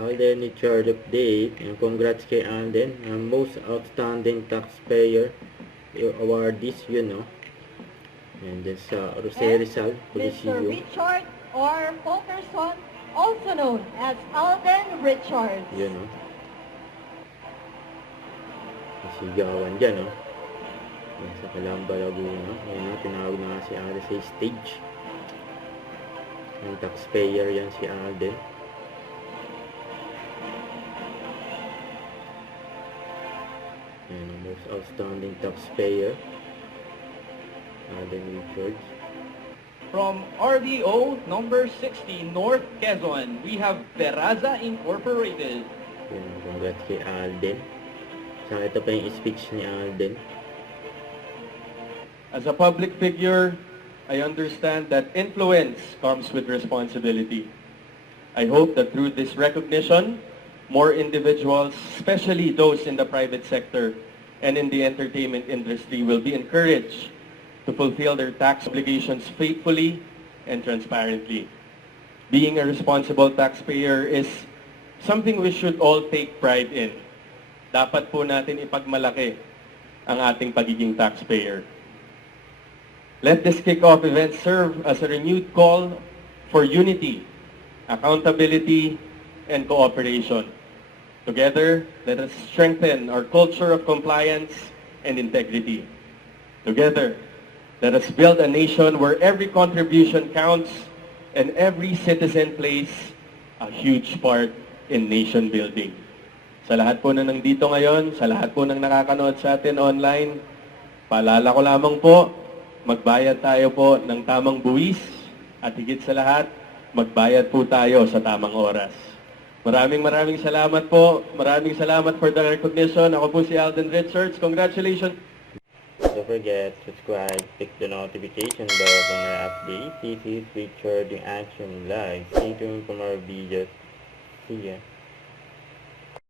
Alden Richard update. And congrats kay Alden. Most outstanding taxpayer awardees, yun, no? And then sa Jose Rizal, Mr. Policio. Richard or Fulkerson, also known as Alden Richards. Yun, no? Sigawan dyan, no? Yan, sa Calamba, Laguna. Ayun, no? Tinawag na nga si Alden sa stage. Yung taxpayer yan si Alden. Yan, most outstanding taxpayer. Alden Richards. From RDO number 60, North Quezon, we have Peraza Incorporated. Yan, congrats kay Alden. Saka ito pa yung speech ni Alden. As a public figure, I understand that influence comes with responsibility. I hope that through this recognition, more individuals, especially those in the private sector and in the entertainment industry, will be encouraged to fulfill their tax obligations faithfully and transparently. Being a responsible taxpayer is something we should all take pride in. Dapat po natin ipagmalaki ang ating pagiging taxpayer. Let this kick-off event serve as a renewed call for unity, accountability, and cooperation. Together, let us strengthen our culture of compliance and integrity. Together, let us build a nation where every contribution counts and every citizen plays a huge part in nation building. Sa lahat po na nandito ngayon, sa lahat po ng nakakanood sa atin online, paalala ko lamang po, magbayad tayo po ng tamang buwis at higit sa lahat, magbayad po tayo sa tamang oras. Maraming salamat po. Maraming salamat for the recognition. Ako po si Alden Richards. Congratulations. Don't forget, subscribe, click the notification bell for more updates. This is Richard in Action Live. Stay tuned for more videos. See ya.